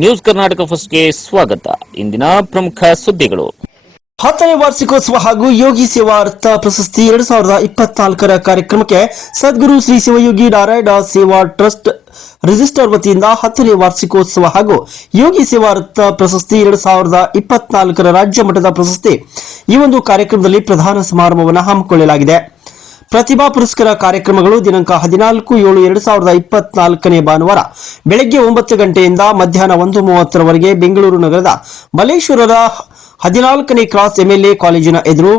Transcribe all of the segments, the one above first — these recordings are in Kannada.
ನ್ಯೂಸ್ ಕರ್ನಾಟಕ ಫಸ್ಟ್ಗೆ ಸ್ವಾಗತ. ಇಂದಿನ ಪ್ರಮುಖ ಸುದ್ದಿಗಳು. ಹತ್ತನೇ ವಾರ್ಷಿಕೋತ್ಸವ ಹಾಗೂ ಯೋಗಿ ಸೇವಾ ಅರ್ಥ ಪ್ರಶಸ್ತಿ ಎರಡ್ ಸಾವಿರದ ಇಪ್ಪತ್ನಾಲ್ಕರ ಕಾರ್ಯಕ್ರಮಕ್ಕೆ ಸದ್ಗುರು ಶ್ರೀ ಶಿವಯೋಗಿ ನಾರಾಯಣ ಸೇವಾ ಟ್ರಸ್ಟ್ ರಿಜಿಸ್ಟರ್ ವತಿಯಿಂದ ಹತ್ತನೇ ವಾರ್ಷಿಕೋತ್ಸವ ಹಾಗೂ ಯೋಗಿ ಸೇವಾ ಅರ್ಥ ಪ್ರಶಸ್ತಿ ಎರಡ್ ಸಾವಿರದ ಇಪ್ಪತ್ನಾಲ್ಕರ ರಾಜ್ಯ ಮಟ್ಟದ ಪ್ರಶಸ್ತಿ. ಈ ಒಂದು ಕಾರ್ಯಕ್ರಮದಲ್ಲಿ ಪ್ರಧಾನ ಸಮಾರಂಭವನ್ನು ಹಮ್ಮಿಕೊಳ್ಳಲಾಗಿದೆ. ಪ್ರತಿಭಾ ಪುರಸ್ಕಾರ ಕಾರ್ಯಕ್ರಮಗಳು ದಿನಾಂಕ ಹದಿನಾಲ್ಕು ಏಳು ಎರಡು ಸಾವಿರದ ಇಪ್ಪತ್ನಾಲ್ಕನೇ ಭಾನುವಾರ ಬೆಳಗ್ಗೆ ಒಂಬತ್ತು ಗಂಟೆಯಿಂದ ಮಧ್ಯಾಹ್ನ ಒಂದು ಮೂವತ್ತರವರೆಗೆ ಬೆಂಗಳೂರು ನಗರದ ಮಲ್ಲೇಶ್ವರದ ಹದಿನಾಲ್ಕನೇ ಕ್ರಾಸ್ ಎಂಎಲ್ಎ ಕಾಲೇಜಿನ ಎದುರು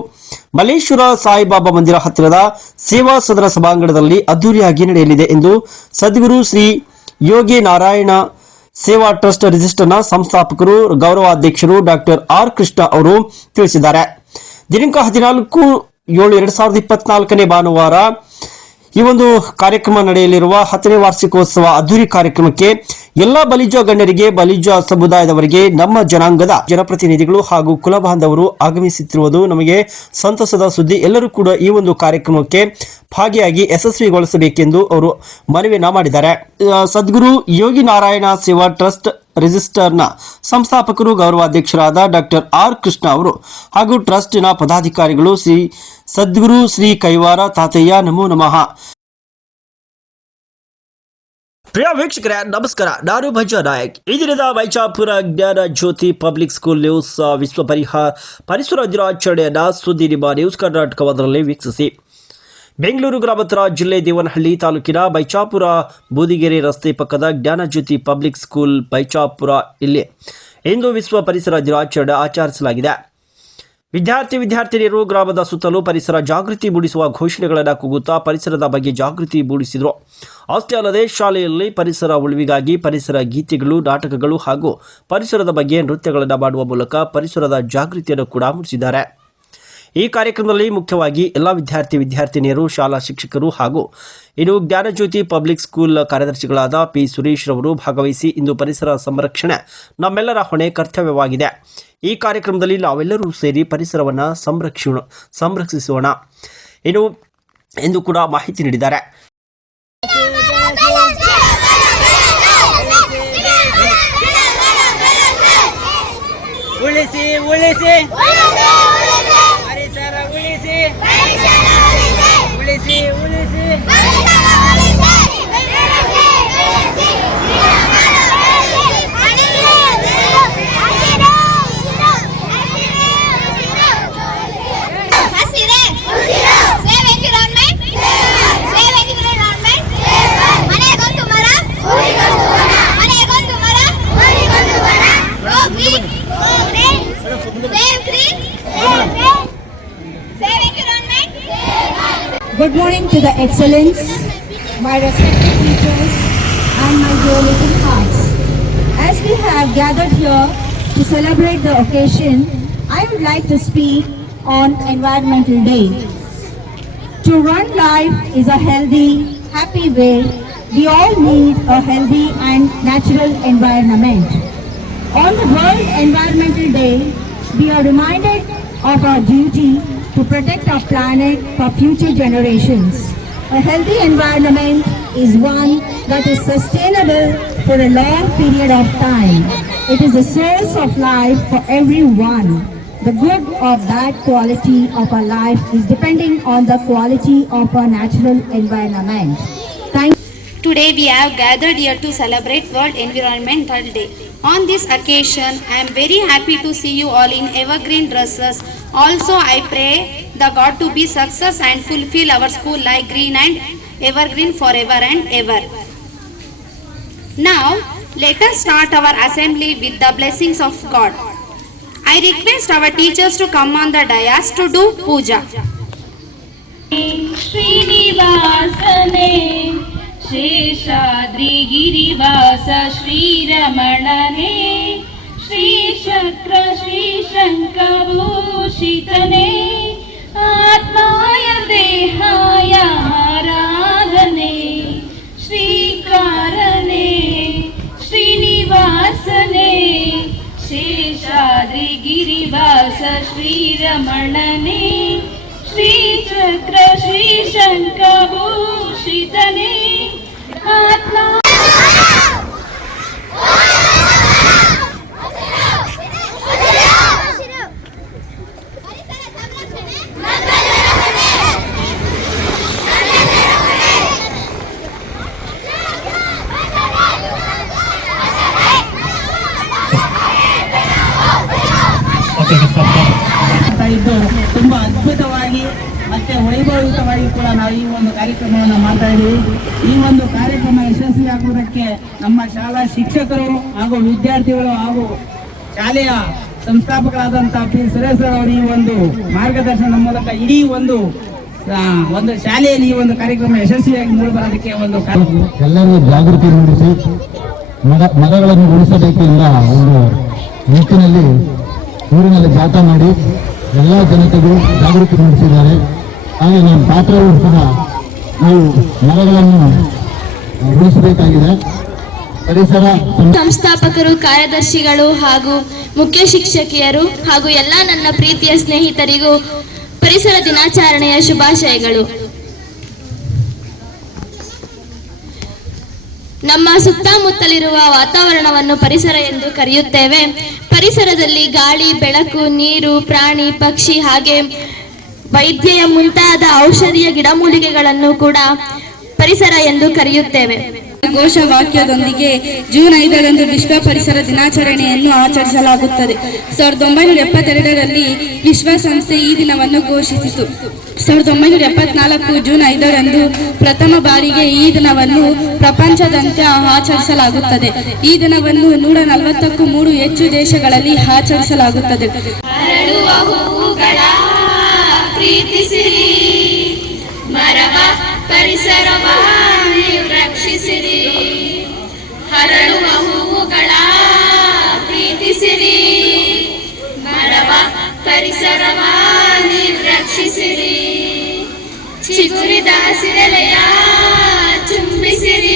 ಮಲ್ಲೇಶ್ವರ ಸಾಯಿಬಾಬಾ ಮಂದಿರ ಹತ್ತಿರದ ಸೇವಾ ಸದನ ಸಭಾಂಗಣದಲ್ಲಿ ಅದ್ದೂರಿಯಾಗಿ ನಡೆಯಲಿದೆ ಎಂದು ಸದ್ಗುರು ಶ್ರೀ ಯೋಗಿ ನಾರಾಯಣ ಸೇವಾ ಟ್ರಸ್ಟ್ ರಿಜಿಸ್ಟರ್ನ ಸಂಸ್ಥಾಪಕರು, ಗೌರವಾಧ್ಯಕ್ಷರು ಡಾಕ್ಟರ್ ಆರ್ ಕೃಷ್ಣ ಅವರು ತಿಳಿಸಿದ್ದಾರೆ. ದಿನಾಂಕ ಹದಿನಾಲ್ಕು ಏಳು, ಎರಡ್ ಸಾವಿರದ ಇಪ್ಪತ್ನಾಲ್ಕನೇ ಭಾನುವಾರ ಈ ಒಂದು ಕಾರ್ಯಕ್ರಮ ನಡೆಯಲಿರುವ ಹತ್ತನೇ ವಾರ್ಷಿಕೋತ್ಸವ ಅದ್ದೂರಿ ಕಾರ್ಯಕ್ರಮಕ್ಕೆ ಎಲ್ಲಾ ಬಲಿಜ ಗಣ್ಯರಿಗೆ, ಬಲಿಜ ಸಮುದಾಯದವರಿಗೆ, ನಮ್ಮ ಜನಾಂಗದ ಜನಪ್ರತಿನಿಧಿಗಳು ಹಾಗೂ ಕುಲ ಬಾಂಧವರು ಆಗಮಿಸುತ್ತಿರುವುದು ನಮಗೆ ಸಂತಸದ ಸುದ್ದಿ. ಎಲ್ಲರೂ ಕೂಡ ಈ ಒಂದು ಕಾರ್ಯಕ್ರಮಕ್ಕೆ ಭಾಗಿಯಾಗಿ ಯಶಸ್ವಿಗೊಳಿಸಬೇಕೆಂದು ಅವರು ಮನವಿಯನ್ನ ಮಾಡಿದ್ದಾರೆ. ಸದ್ಗುರು ಯೋಗಿ ನಾರಾಯಣ ಸೇವಾ ಟ್ರಸ್ಟ್ ರಿಜಿಸ್ಟರ್ನ ಸಂಸ್ಥಾಪಕರು, ಗೌರವಾಧ್ಯಕ್ಷರಾದ ಡಾಕ್ಟರ್ ಆರ್ ಕೃಷ್ಣ ಅವರು ಹಾಗೂ ಟ್ರಸ್ಟಿನ ಪದಾಧಿಕಾರಿಗಳು ಶ್ರೀ ಸದ್ಗುರು ಶ್ರೀ ಕೈವಾರ ತಾತಯ್ಯ, ನಮೋ ನಮಃ. ಪ್ರಿಯ ವೀಕ್ಷಕರೇ, ನಮಸ್ಕಾರ. ನಾನು ಭಜ ನಾಯಕ್. ಈ ದಿನದ ವೈಚಾಪುರ ಜ್ಞಾನ ಜ್ಯೋತಿ ಪಬ್ಲಿಕ್ ಸ್ಕೂಲ್ ನ್ಯೂಸ್ ವಿಶ್ವ ಪರಿಹಾರ ಪರಿಸರ ದಿನಾಚರಣೆಯನ್ನ ಸುದ್ದಿ ನಿಮ್ಮ ನ್ಯೂಸ್ ಕರ್ನಾಟಕವೊಂದರಲ್ಲಿ ವೀಕ್ಷಿಸಿ. ಬೆಂಗಳೂರು ಗ್ರಾಮಾಂತರ ಜಿಲ್ಲೆ ದೇವನಹಳ್ಳಿ ತಾಲೂಕಿನ ಬೈಚಾಪುರ ಬೂದಿಗೆರೆ ರಸ್ತೆ ಪಕ್ಕದ ಜ್ಞಾನಜ್ಯೋತಿ ಪಬ್ಲಿಕ್ ಸ್ಕೂಲ್ ಬೈಚಾಪುರ ಇಲ್ಲಿ ಇಂದು ವಿಶ್ವ ಪರಿಸರ ದಿನಾಚರಣೆ ಆಚರಿಸಲಾಗಿದೆ. ವಿದ್ಯಾರ್ಥಿ ವಿದ್ಯಾರ್ಥಿನಿಯರು ಗ್ರಾಮದ ಸುತ್ತಲೂ ಪರಿಸರ ಜಾಗೃತಿ ಮೂಡಿಸುವ ಘೋಷಣೆಗಳನ್ನು ಕೂಗುತ್ತಾ ಪರಿಸರದ ಬಗ್ಗೆ ಜಾಗೃತಿ ಮೂಡಿಸಿದರು. ಅಷ್ಟೇ ಅಲ್ಲದೆ ಶಾಲೆಯಲ್ಲಿ ಪರಿಸರ ಉಳಿವಿಗಾಗಿ ಪರಿಸರ ಗೀತೆಗಳು, ನಾಟಕಗಳು ಹಾಗೂ ಪರಿಸರದ ಬಗ್ಗೆ ನೃತ್ಯಗಳನ್ನು ಮಾಡುವ ಮೂಲಕ ಪರಿಸರದ ಜಾಗೃತಿಯನ್ನು ಕೂಡ ಮೂಡಿಸಿದ್ದಾರೆ. ಈ ಕಾರ್ಯಕ್ರಮದಲ್ಲಿ ಮುಖ್ಯವಾಗಿ ಎಲ್ಲ ವಿದ್ಯಾರ್ಥಿ ವಿದ್ಯಾರ್ಥಿನಿಯರು, ಶಾಲಾ ಶಿಕ್ಷಕರು ಹಾಗೂ ಇನ್ನು ಜ್ಞಾನಜ್ಯೋತಿ ಪಬ್ಲಿಕ್ ಸ್ಕೂಲ್ ಕಾರ್ಯದರ್ಶಿಗಳಾದ ಪಿ ಸುರೇಶ್ ರವರು ಭಾಗವಹಿಸಿ ಇಂದು ಪರಿಸರ ಸಂರಕ್ಷಣೆ ನಮ್ಮೆಲ್ಲರ ಹೊಣೆ ಕರ್ತವ್ಯವಾಗಿದೆ. ಈ ಕಾರ್ಯಕ್ರಮದಲ್ಲಿ ನಾವೆಲ್ಲರೂ ಸೇರಿ ಪರಿಸರವನ್ನು ಸಂರಕ್ಷಣ, ಸಂರಕ್ಷಿಸೋಣ. ಇನ್ನು ಎಂದು ಕೂಡ ಮಾಹಿತಿ ನೀಡಿದ್ದಾರೆ. ಉಳಿಸಿ ಉಳಿಸಿ. ಉಳಿಸಿ ಉಳಿಸಿ Good morning to the excellence, my respected teachers, and my dear little hearts. As we have gathered here to celebrate the occasion, I would like to speak on Environmental Day. To run life is a healthy, happy way. We all need a healthy and natural environment. On the World Environmental Day, we are reminded of our duty to protect our planet for future generations. A healthy environment is one that is sustainable for a long period of time. It is a source of life for everyone. The good of that quality of our life is depending on the quality of our natural environment. Thank Today we have gathered here to celebrate World Environmental Day. On this occasion, I am very happy to see you all in evergreen dresses. Also, I pray the God to be success and fulfill our school like green and evergreen forever and ever. Now, let us start our assembly with the blessings of God. I request our teachers to come on the dais to do puja. शेषाद्रिगिरिवास श्रीरमणने श्रीशक्र श्रीशङ्कभूषितने आत्माय देहाय आराधने श्रीकारणे श्रीनिवासने शेषाद्रिगिरिवास श्रीरमणने Srichakra Shri शङ्कभूषितने ಇದ್ದು ತುಂಬಾ ಅದ್ಭುತವಾದ ಅದ್ಭುತವಾಗಿ ಮತ್ತೆ ವೈಭವಯುತವಾಗಿ ಕೂಡ ನಾವು ಈ ಒಂದು ಕಾರ್ಯಕ್ರಮವನ್ನು ಮಾಡ್ತಾ ಇದ್ದೀವಿ. ಈ ಒಂದು ಕಾರ್ಯಕ್ರಮ ಯಶಸ್ವಿಯಾಗುವುದಕ್ಕೆ ನಮ್ಮ ಶಾಲಾ ಶಿಕ್ಷಕರು ಹಾಗೂ ವಿದ್ಯಾರ್ಥಿಗಳು ಹಾಗೂ ಶಾಲೆಯ ಸಂಸ್ಥಾಪಕರಾದಂತಹ ಪಿ. ಸುರೇಶ್ ಅವರು ಈ ಒಂದು ಮಾರ್ಗದರ್ಶನದ ಮೂಲಕ ಇಡೀ ಒಂದು ಒಂದು ಶಾಲೆಯಲ್ಲಿ ಈ ಒಂದು ಕಾರ್ಯಕ್ರಮ ಯಶಸ್ವಿಯಾಗಿ ಮೂಡಿಬರೋದಕ್ಕೆ ಒಂದು ಎಲ್ಲರಿಗೂ ಜಾಗೃತಿ ಮೂಡಿಸಿ ಮರ ಮರಗಳನ್ನು ಉಳಿಸಬೇಕು ಎಂಬ ಒಂದು ನಿಟ್ಟಿನಲ್ಲಿ ಊರಿನಲ್ಲಿ ಜಾಥಾ ಮಾಡಿ ಎಲ್ಲ ಜನತೆಗೂ ಜಾಗೃತಿ ಮೂಡಿಸಿದ್ದಾರೆ. ಹಾಗೆ ನಮ್ಮ ಪಾತ್ರವೂ ಸಹ ನಾವು ಮರಗಳನ್ನು ಉಳಿಸಬೇಕಾಗಿದೆ ಪರಿಸರ ಸಂಸ್ಥಾಪಕರು, ಕಾರ್ಯದರ್ಶಿಗಳು ಹಾಗೂ ಮುಖ್ಯ ಶಿಕ್ಷಕಿಯರು ಹಾಗೂ ಎಲ್ಲ ನನ್ನ ಪ್ರೀತಿಯ ಸ್ನೇಹಿತರಿಗೂ ಪರಿಸರ ದಿನಾಚರಣೆಯ ಶುಭಾಶಯಗಳು. ನಮ್ಮ ಸುತ್ತಮುತ್ತಲಿರುವ ವಾತಾವರಣವನ್ನು ಪರಿಸರ ಎಂದು ಕರೆಯುತ್ತೇವೆ. ಪರಿಸರದಲ್ಲಿ ಗಾಳಿ, ಬೆಳಕು, ನೀರು, ಪ್ರಾಣಿ, ಪಕ್ಷಿ ಹಾಗೆ ವೈದ್ಯೆಯ ಮುಂತಾದ ಔಷಧೀಯ ಗಿಡಮೂಲಿಕೆಗಳನ್ನು ಕೂಡ ಪರಿಸರ ಎಂದು ಕರೆಯುತ್ತೇವೆ. ಘೋಷವಾಕ್ಯದೊಂದಿಗೆ ಜೂನ್ ಐದರಂದು ವಿಶ್ವ ಪರಿಸರ ದಿನಾಚರಣೆಯನ್ನು ಆಚರಿಸಲಾಗುತ್ತದೆ. ಸಾವಿರದ ಒಂಬೈನೂರ ಎಪ್ಪತ್ತೆರಡರಲ್ಲಿ ವಿಶ್ವಸಂಸ್ಥೆ ಈ ದಿನವನ್ನು ಘೋಷಿಸಿತು. ಸಾವಿರದ ಒಂಬೈನೂರ ಎಪ್ಪತ್ನಾಲ್ಕು ಜೂನ್ ಐದರಂದು ಪ್ರಥಮ ಬಾರಿಗೆ ಈ ದಿನವನ್ನು ಪ್ರಪಂಚದಂತೆ ಆಚರಿಸಲಾಗುತ್ತದೆ. ಈ ದಿನವನ್ನು ನೂರ ನಲವತ್ತಕ್ಕೂ ಮೂರು ಹೆಚ್ಚು ದೇಶಗಳಲ್ಲಿ ಆಚರಿಸಲಾಗುತ್ತದೆ. ಚಿಗುರಿದ ಹಸಿರೆಲೆಯ ಚುಂಬಿಸಿರಿ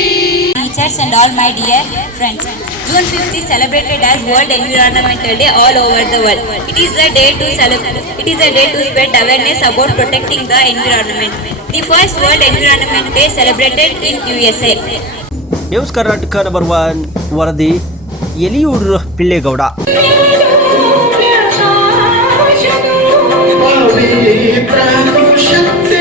teachers and all my dear friends. June 5th is celebrated as World Environmental Day all over the world. It is a day to celebrate. It is a day to spread awareness about protecting the environment. The first World Environment Day celebrated in USA. News Karnataka number one ವರದಿ ಎಲಿಯೂರು ಪಿಳ್ಳೇಗೌಡ ಶಕ್ತಿ